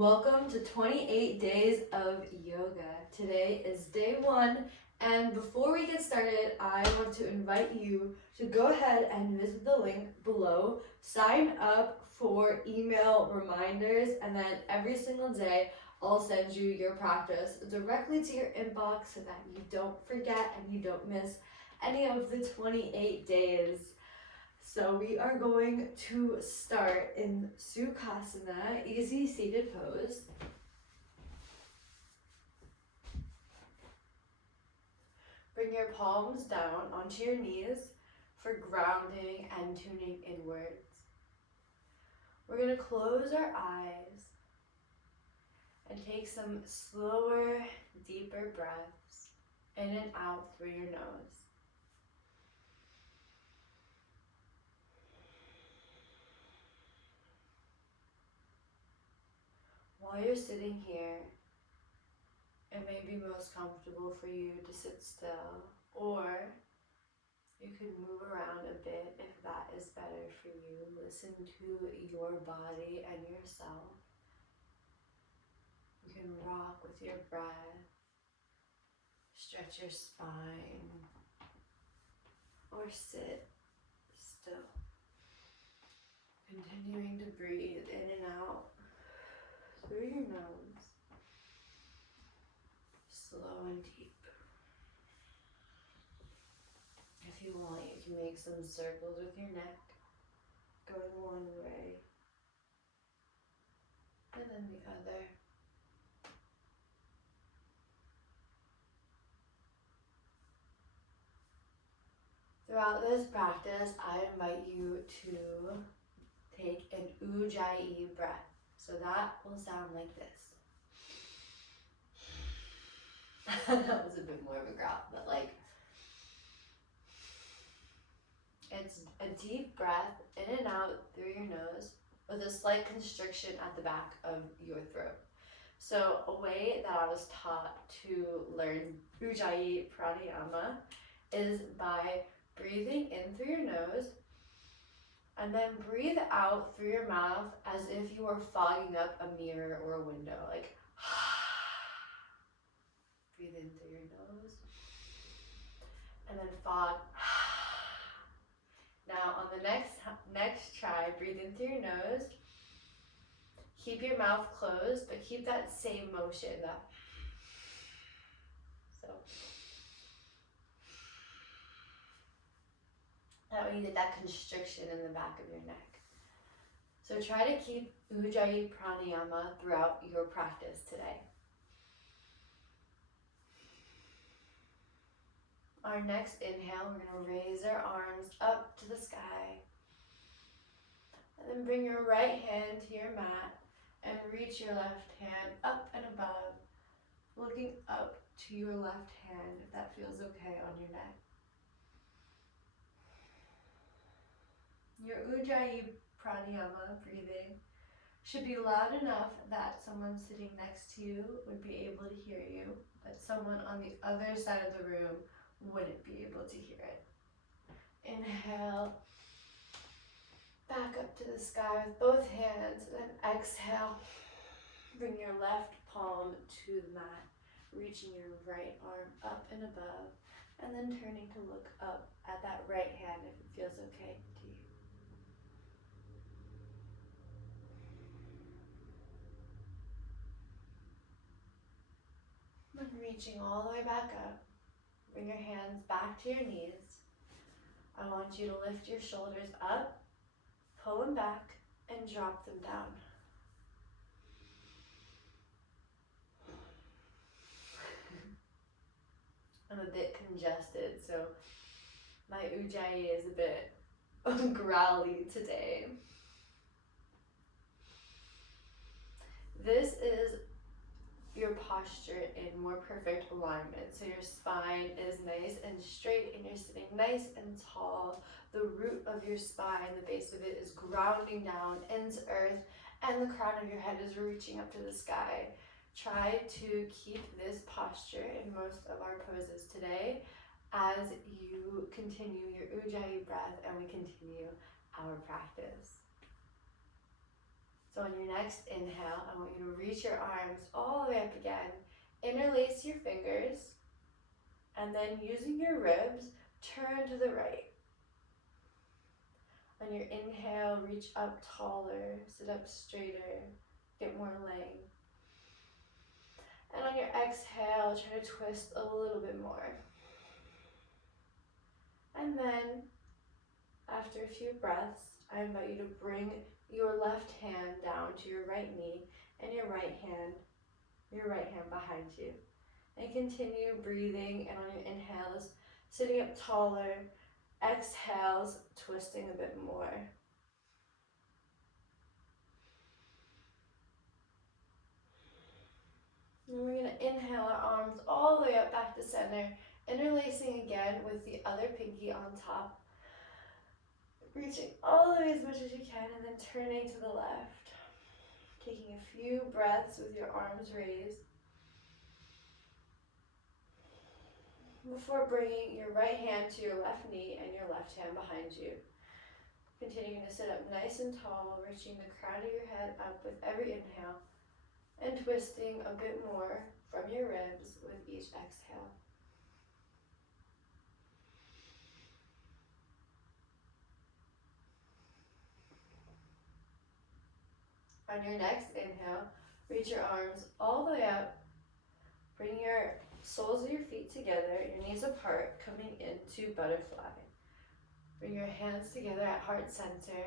Welcome to 28 Days of Yoga. Today is day 1, and before we get started, I want to invite you to go ahead and visit the link below, sign up for email reminders, and then every single day I'll send you your practice directly to your inbox so that you don't forget and you don't miss any of the 28 days. So we are going to start in Sukhasana, easy seated pose. Bring your palms down onto your knees for grounding and tuning inwards. We're going to close our eyes and take some slower, deeper breaths in and out through your nose. While you're sitting here, it may be most comfortable for you to sit still, or you can move around a bit if that is better for you. Listen to your body and yourself. You can rock with your breath, stretch your spine, or sit still. Continuing to breathe in and out through your nose, slow and deep. If you want, you can make some circles with your neck, going one way and then the other. Throughout this practice, I invite you to take an Ujjayi breath. So that will sound like this. That was a bit more of a growl, but it's a deep breath in and out through your nose with a slight constriction at the back of your throat. So a way that I was taught to learn Ujjayi Pranayama is by breathing in through your nose and then breathe out through your mouth as if you were fogging up a mirror or a window. Like, breathe in through your nose and then fog. Now on the next try, breathe in through your nose. Keep your mouth closed, but keep that same motion. That way you get that constriction in the back of your neck. So try to keep Ujjayi Pranayama throughout your practice today. Our next inhale, we're going to raise our arms up to the sky. And then bring your right hand to your mat and reach your left hand up and above, looking up to your left hand if that feels okay on your neck. Your Ujjayi Pranayama breathing should be loud enough that someone sitting next to you would be able to hear you, but someone on the other side of the room wouldn't be able to hear it. Inhale, back up to the sky with both hands, and then exhale, bring your left palm to the mat, reaching your right arm up and above, and then turning to look up at that right hand if it feels okay to you. And reaching all the way back up, bring your hands back to your knees. I want you to lift your shoulders up, pull them back, and drop them down. I'm a bit congested, so my Ujjayi is a bit growly today. This is your posture in more perfect alignment. So your spine is nice and straight and you're sitting nice and tall. The root of your spine, the base of it, is grounding down into earth and the crown of your head is reaching up to the sky. Try to keep this posture in most of our poses today as you continue your Ujjayi breath and we continue our practice. So on your next inhale, I want you to reach your arms all the way up again. Interlace your fingers, and then using your ribs, turn to the right. On your inhale, reach up taller, sit up straighter, get more length. And on your exhale, try to twist a little bit more. And then, after a few breaths, I invite you to bring your left hand down to your right knee and your right hand behind you. And continue breathing, and on your inhales, sitting up taller, exhales, twisting a bit more. And we're going to inhale our arms all the way up back to center, interlacing again with the other pinky on top. Reaching all the way as much as you can, and then turning to the left. Taking a few breaths with your arms raised. Before bringing your right hand to your left knee and your left hand behind you. Continuing to sit up nice and tall, reaching the crown of your head up with every inhale, and twisting a bit more from your ribs with each exhale. On your next inhale, reach your arms all the way up. Bring your soles of your feet together, your knees apart, coming into butterfly. Bring your hands together at heart center,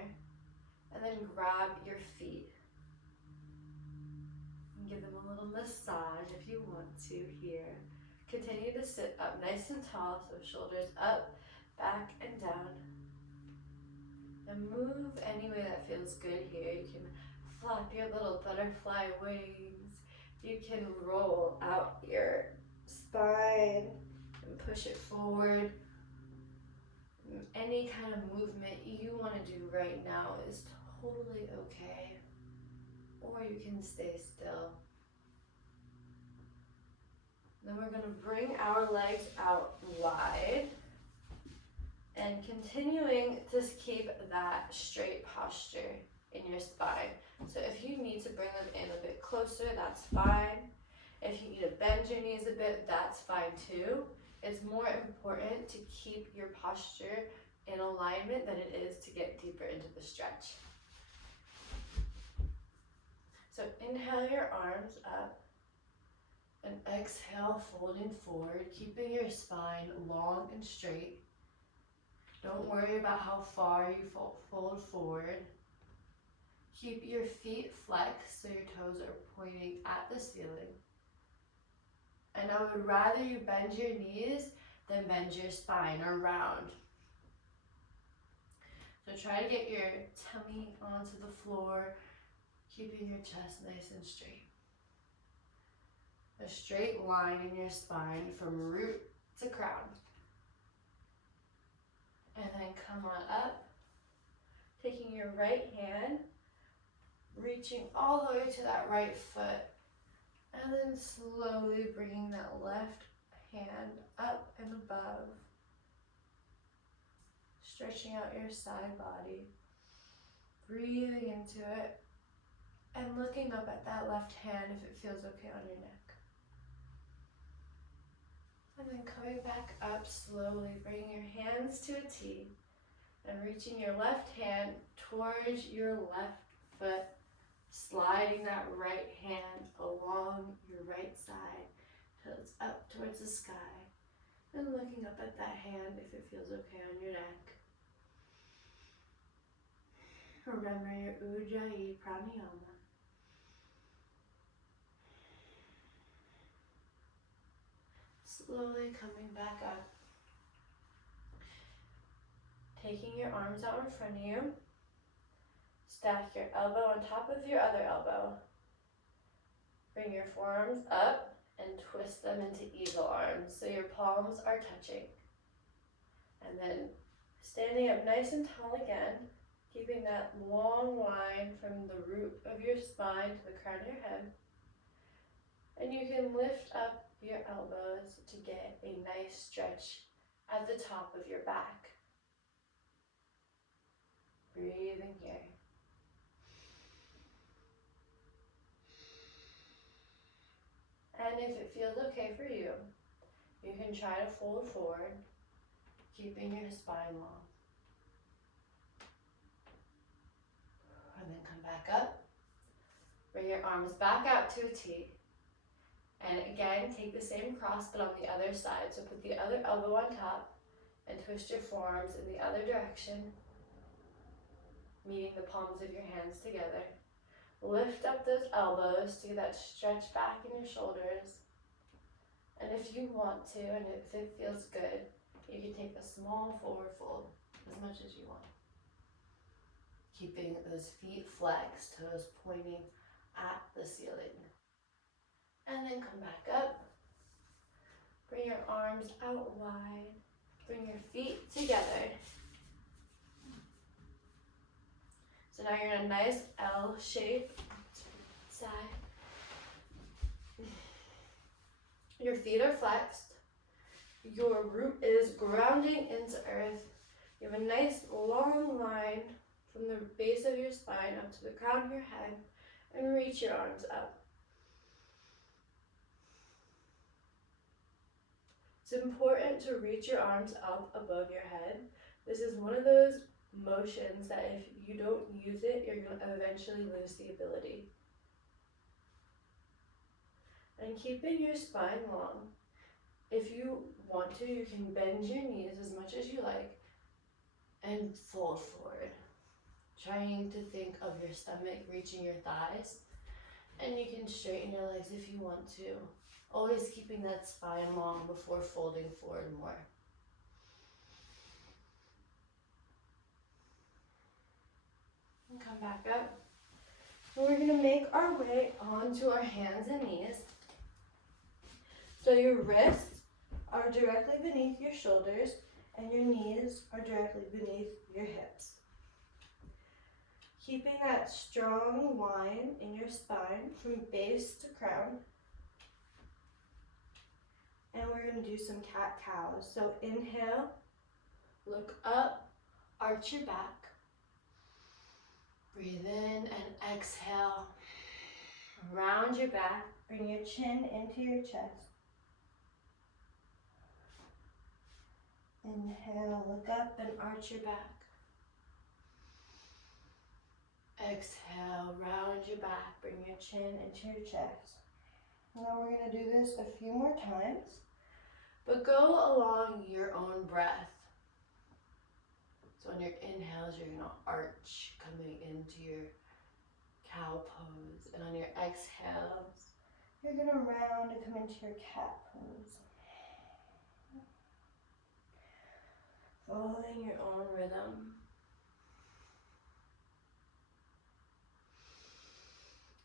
and then grab your feet. And give them a little massage if you want to here. Continue to sit up nice and tall, so shoulders up, back, and down. And move any way that feels good here. You can flap your little butterfly wings. You can roll out your spine and push it forward. Any kind of movement you want to do right now is totally okay. Or you can stay still. Then we're going to bring our legs out wide. And continuing to keep that straight posture in your spine. So if you need to bring them in a bit closer, that's fine. If you need to bend your knees a bit, that's fine too. It's more important to keep your posture in alignment than it is to get deeper into the stretch. So inhale your arms up and exhale, folding forward, keeping your spine long and straight. Don't worry about how far you fold forward. Keep your feet flexed so your toes are pointing at the ceiling. And I would rather you bend your knees than bend your spine or round. So try to get your tummy onto the floor, keeping your chest nice and straight. A straight line in your spine from root to crown. And then come on up, taking your right hand, reaching all the way to that right foot, and then slowly bringing that left hand up and above, stretching out your side body, breathing into it, and looking up at that left hand if it feels okay on your neck. And then coming back up slowly, bringing your hands to a T and reaching your left hand towards your left foot, sliding that right hand along your right side till it's up towards the sky, and looking up at that hand if it feels okay on your neck. Remember your Ujjayi Pranayama. Slowly coming back up. Taking your arms out in front of you. Stack your elbow on top of your other elbow. Bring your forearms up and twist them into eagle arms so your palms are touching. And then standing up nice and tall again, keeping that long line from the root of your spine to the crown of your head. And you can lift up your elbows to get a nice stretch at the top of your back. Breathing here. And if it feels okay for you, you can try to fold forward, keeping your spine long. And then come back up. Bring your arms back out to a T. And again, take the same cross, but on the other side. So put the other elbow on top and twist your forearms in the other direction, meeting the palms of your hands together. Lift up those elbows to get that stretch back in your shoulders. And if you want to, and if it feels good, you can take a small forward fold, as much as you want. Keeping those feet flexed, toes pointing at the ceiling. And then come back up. Bring your arms out wide. Bring your feet together. So now you're in a nice L shape. Side. Your feet are flexed. Your root is grounding into earth. You have a nice long line from the base of your spine up to the crown of your head, and reach your arms up. It's important to reach your arms up above your head. This is one of those motions that if you don't use it, you're going to eventually lose the ability. And keeping your spine long. If you want to, you can bend your knees as much as you like and fold forward. Trying to think of your stomach reaching your thighs. And you can straighten your legs if you want to. Always keeping that spine long before folding forward more. And come back up. And we're going to make our way onto our hands and knees. So your wrists are directly beneath your shoulders and your knees are directly beneath your hips. Keeping that strong line in your spine from base to crown. And we're going to do some cat-cows. So inhale, look up, arch your back. Breathe in and exhale. Round your back, bring your chin into your chest. Inhale, look up and arch your back. Exhale, round your back, bring your chin into your chest. Now we're going to do this a few more times, but go along your own breath. So on your inhales, you're going to arch, coming into your cow pose. And on your exhales, you're going to round and come into your cat pose. Following your own rhythm.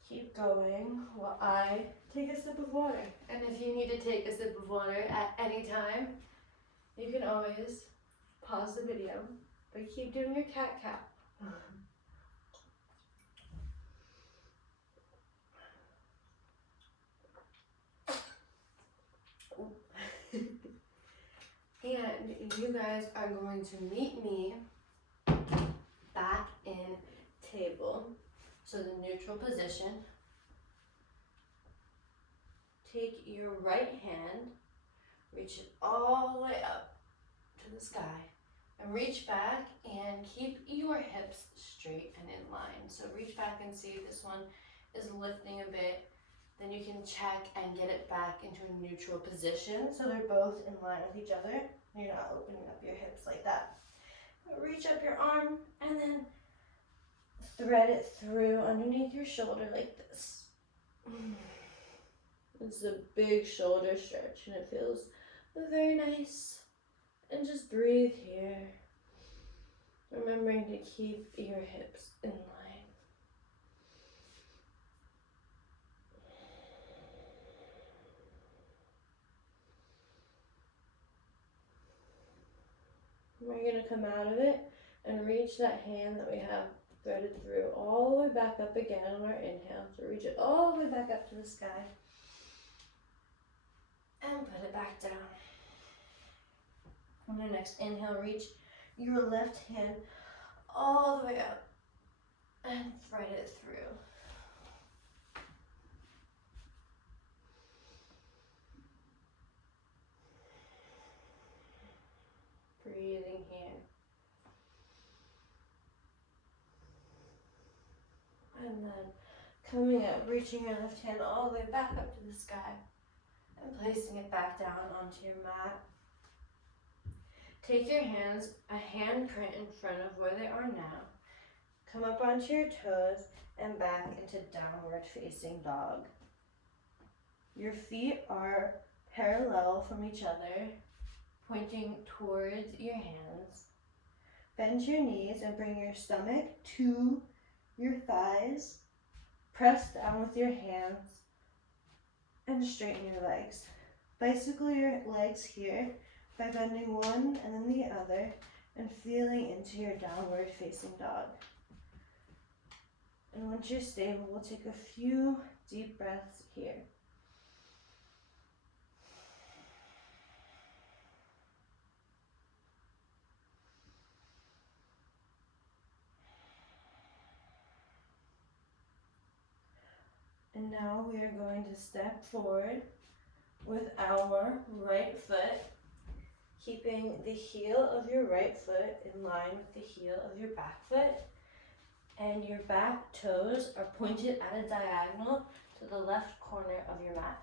Keep going while I take a sip of water. And if you need to take a sip of water at any time, you can always pause the video, but keep doing your cat-cow. And you guys are going to meet me back in table. So the neutral position. Take your right hand, reach it all the way up to the sky, and reach back and keep your hips straight and in line. So reach back and see if this one is lifting a bit. Then you can check and get it back into a neutral position so they're both in line with each other. You're not opening up your hips like that. Reach up your arm and then thread it through underneath your shoulder like this. It's a big shoulder stretch and it feels very nice. And just breathe here. Remembering to keep your hips in line. We're going to come out of it and reach that hand that we have threaded through all the way back up again on our inhale. So reach it all the way back up to the sky. And put it back down. On your next inhale, reach your left hand all the way up and thread it through. Coming up, reaching your left hand all the way back up to the sky and placing it back down onto your mat. Take your hands, a handprint in front of where they are now. Come up onto your toes and back into downward facing dog. Your feet are parallel from each other, pointing towards your hands. Bend your knees and bring your stomach to your thighs. Press down with your hands and straighten your legs. Bicycle your legs here by bending one and then the other and feeling into your downward facing dog. And once you're stable, we'll take a few deep breaths here. And now we are going to step forward with our right foot, keeping the heel of your right foot in line with the heel of your back foot. And your back toes are pointed at a diagonal to the left corner of your mat.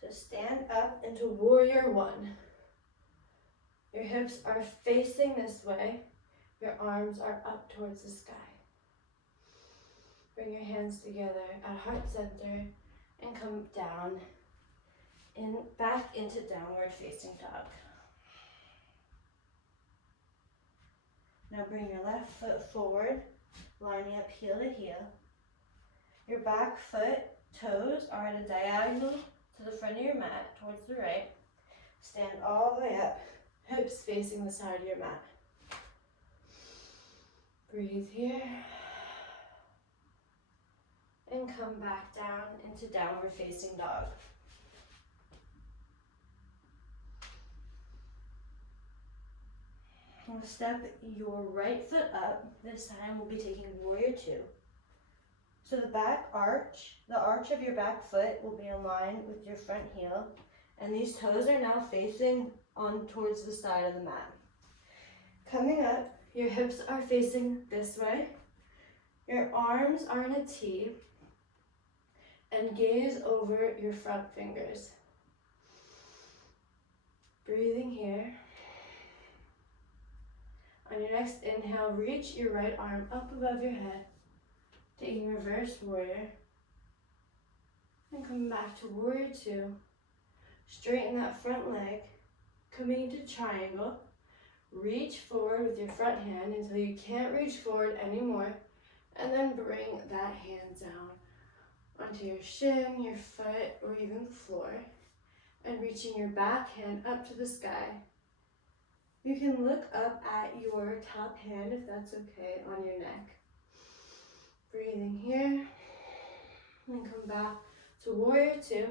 So stand up into warrior one. Your hips are facing this way. Your arms are up towards the sky. Bring your hands together at heart center and come down and back into downward facing dog. Now bring your left foot forward, lining up heel to heel. Your back foot toes are at a diagonal to the front of your mat towards the right. Stand all the way up, hips facing the side of your mat. Breathe here. And come back down into downward facing dog. We'll step your right foot up. This time we'll be taking warrior two. So the arch of your back foot will be in line with your front heel, and these toes are now facing on towards the side of the mat. Coming up, your hips are facing this way. Your arms are in a T, and gaze over your front fingers. Breathing here. On your next inhale, reach your right arm up above your head, taking reverse warrior. And come back to warrior two. Straighten that front leg, coming into triangle. Reach forward with your front hand until you can't reach forward anymore, and then bring that hand down onto your shin, your foot, or even the floor, and reaching your back hand up to the sky. You can look up at your top hand, if that's okay, on your neck. Breathing here, and come back to warrior two,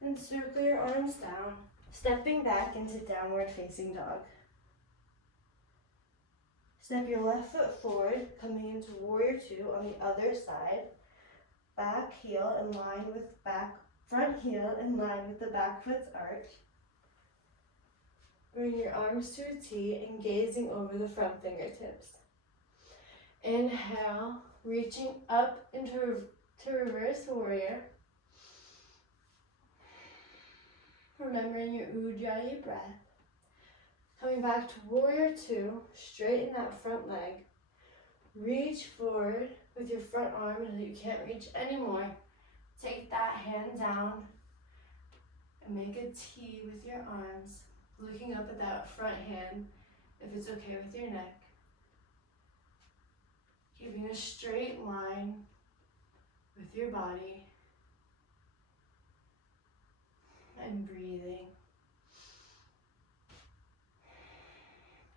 and circle your arms down, stepping back into downward facing dog. Step your left foot forward, coming into warrior two on the other side. Back heel in line with front heel in line with the back foot's arch. Bring your arms to a T and gazing over the front fingertips. Inhale, reaching up into reverse warrior. Remembering your Ujjayi breath. Coming back to warrior two, straighten that front leg. Reach forward with your front arm until you can't reach anymore. Take that hand down and make a T with your arms, looking up at that front hand if it's okay with your neck. Keeping a straight line with your body and breathing.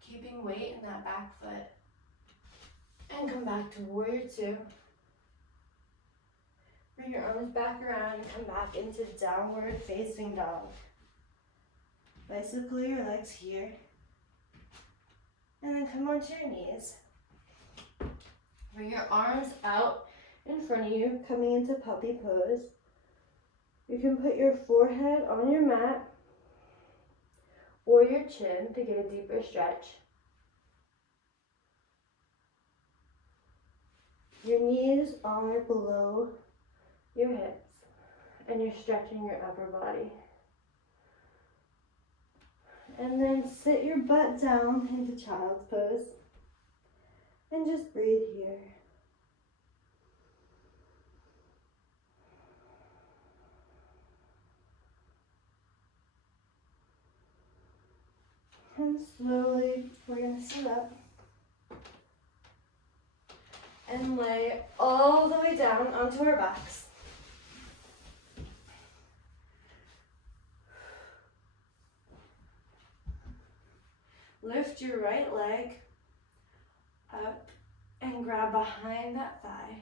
Keeping weight in that back foot. And come back to warrior two. Bring your arms back around and come back into downward facing dog. Bicycle your legs here. And then come onto your knees. Bring your arms out in front of you, coming into puppy pose. You can put your forehead on your mat or your chin to get a deeper stretch. Your knees are below your hips and you're stretching your upper body. And then sit your butt down into child's pose and just breathe here. And slowly we're going to sit up and lay all the way down onto our backs. Lift your right leg up and grab behind that thigh.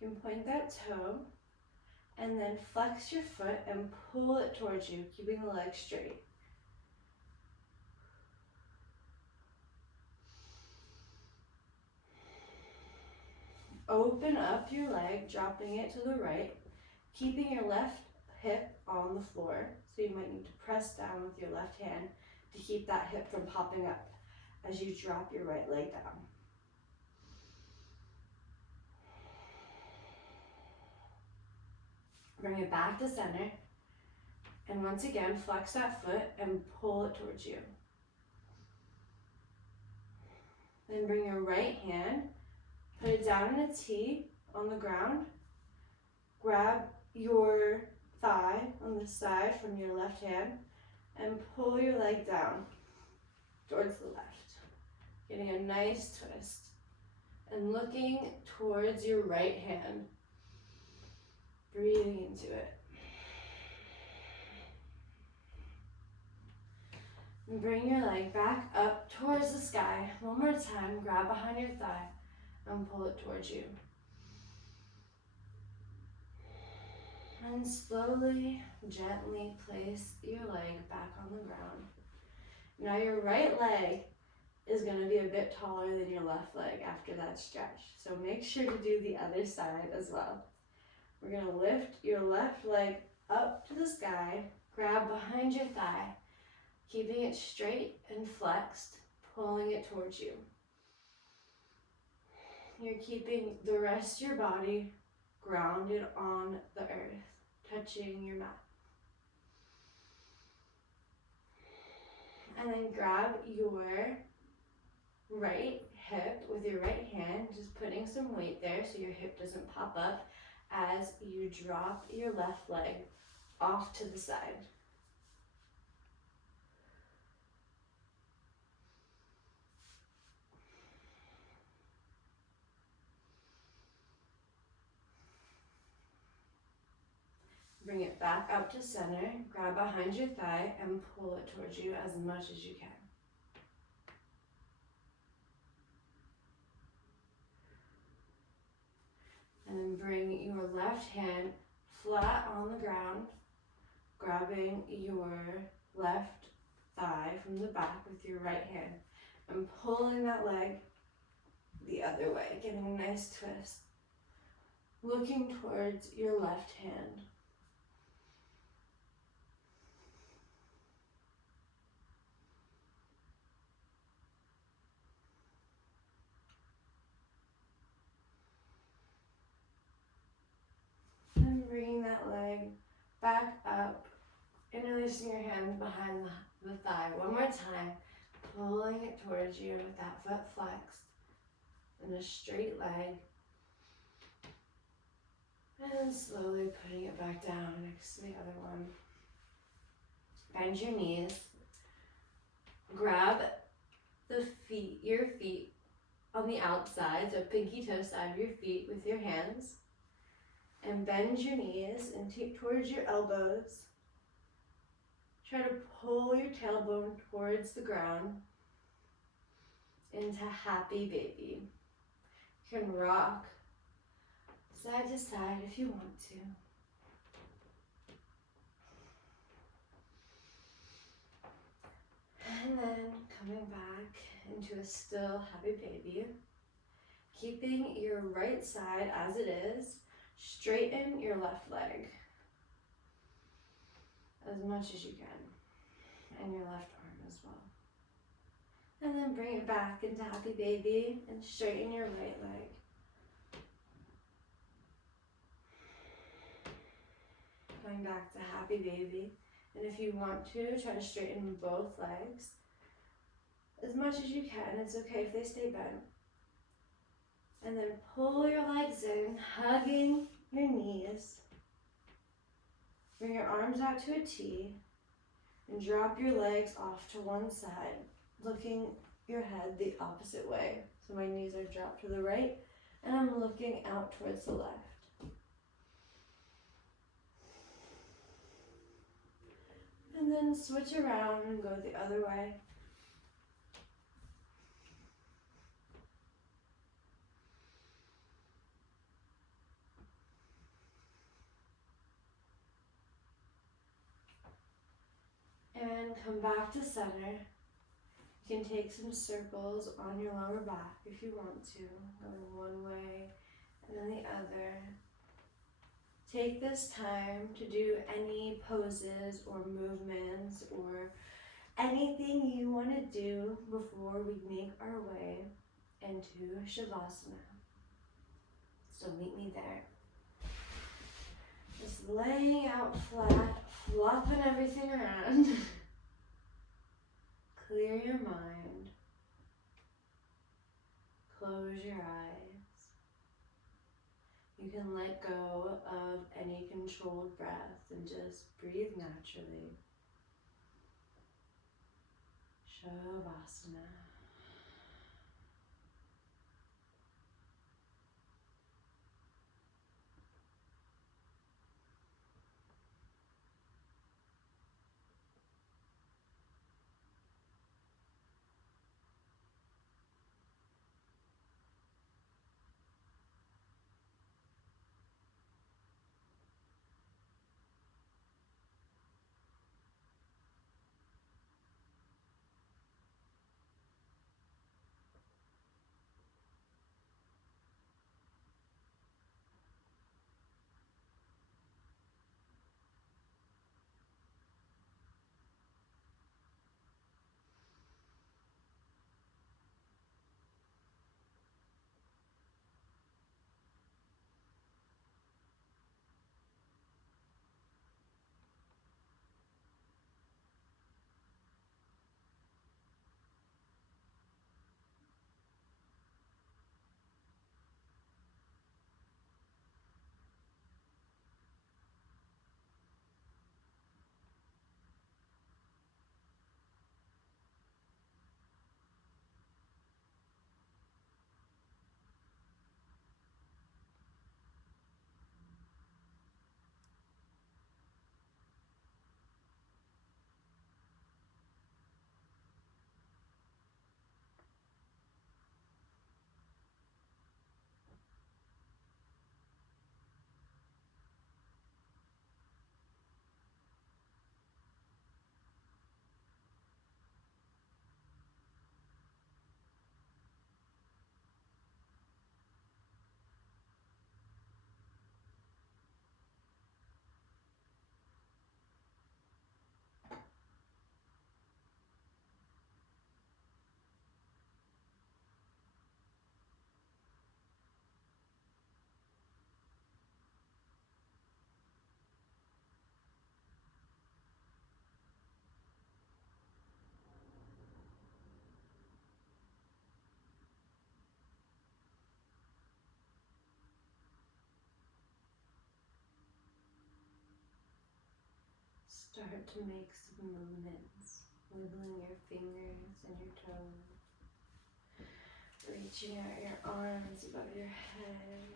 You can point that toe and then flex your foot and pull it towards you, keeping the leg straight. Open up your leg, dropping it to the right, keeping your left hip on the floor. So you might need to press down with your left hand to keep that hip from popping up as you drop your right leg down. Bring it back to center. And once again, flex that foot and pull it towards you. Then bring your right hand, put it down in a T on the ground. Grab your thigh on the side from your left hand and pull your leg down towards the left. Getting a nice twist and looking towards your right hand. Breathing into it. And bring your leg back up towards the sky. One more time, grab behind your thigh and pull it towards you. And slowly, gently place your leg back on the ground. Now your right leg is going to be a bit taller than your left leg after that stretch. So make sure to do the other side as well. We're going to lift your left leg up to the sky, grab behind your thigh, keeping it straight and flexed, pulling it towards you. You're keeping the rest of your body grounded on the earth, touching your mat. And then grab your right hip with your right hand, just putting some weight there so your hip doesn't pop up as you drop your left leg off to the side. Bring it back up to center, grab behind your thigh and pull it towards you as much as you can. And then bring your left hand flat on the ground, grabbing your left thigh from the back with your right hand and pulling that leg the other way, getting a nice twist, looking towards your left hand. And bringing that leg back up, interlacing your hands behind the thigh one more time, pulling it towards you with that foot flexed and a straight leg. And slowly putting it back down next to the other one. Bend your knees. Grab your feet on the outside, so pinky toe side of your feet with your hands. And bend your knees and take towards your elbows. Try to pull your tailbone towards the ground into happy baby. You can rock side to side if you want to. And then coming back into a still happy baby. Keeping your right side as it is, straighten your left leg as much as you can, and your left arm as well. And then bring it back into Happy Baby and straighten your right leg. Going back to Happy Baby. And if you want to, try to straighten both legs as much as you can. It's okay if they stay bent. And then pull your legs in, hugging your knees. Bring your arms out to a T and drop your legs off to one side, looking your head the opposite way. So my knees are dropped to the right and I'm looking out towards the left. And then switch around and go the other way. And come back to center. You can take some circles on your lower back if you want to, going one way and then the other. Take this time to do any poses or movements or anything you want to do before we make our way into Shavasana. So meet me there. Just laying out flat, flopping everything around. Clear your mind. Close your eyes. You can let go of any controlled breath and just breathe naturally. Shavasana. Start to make some movements, wiggling your fingers and your toes, reaching out your arms above your head,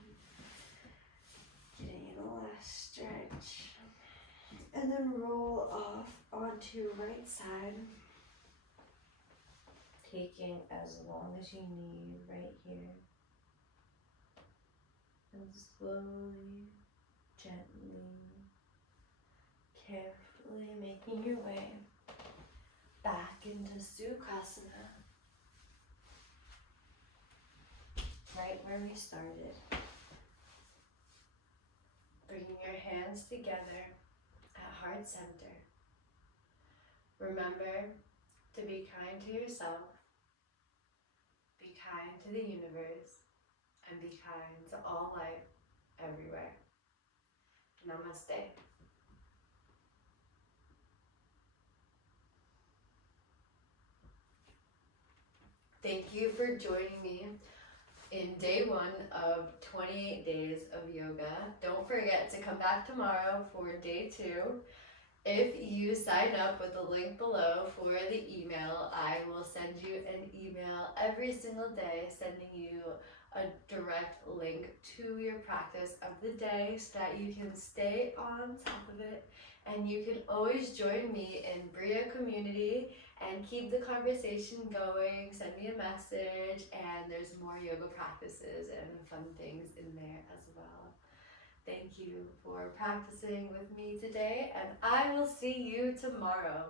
getting in the last stretch, and then roll off onto your right side, taking as long as you need right here, and slowly, gently, carefully making your way back into Sukhasana, right where we started. Bringing your hands together at heart center. Remember to be kind to yourself Be kind to the universe and be kind to all life everywhere. Namaste. Thank you for joining me in day 1 of 28 days of yoga. Don't forget to come back tomorrow for day 2. If you sign up with the link below for the email, I will send you an email every single day sending you a direct link to your practice of the day so that you can stay on top of it, and you can always join me in Bria community and keep the conversation going. Send me a message, and there's more yoga practices and fun things in there as well. Thank you for practicing with me today, and I will see you tomorrow.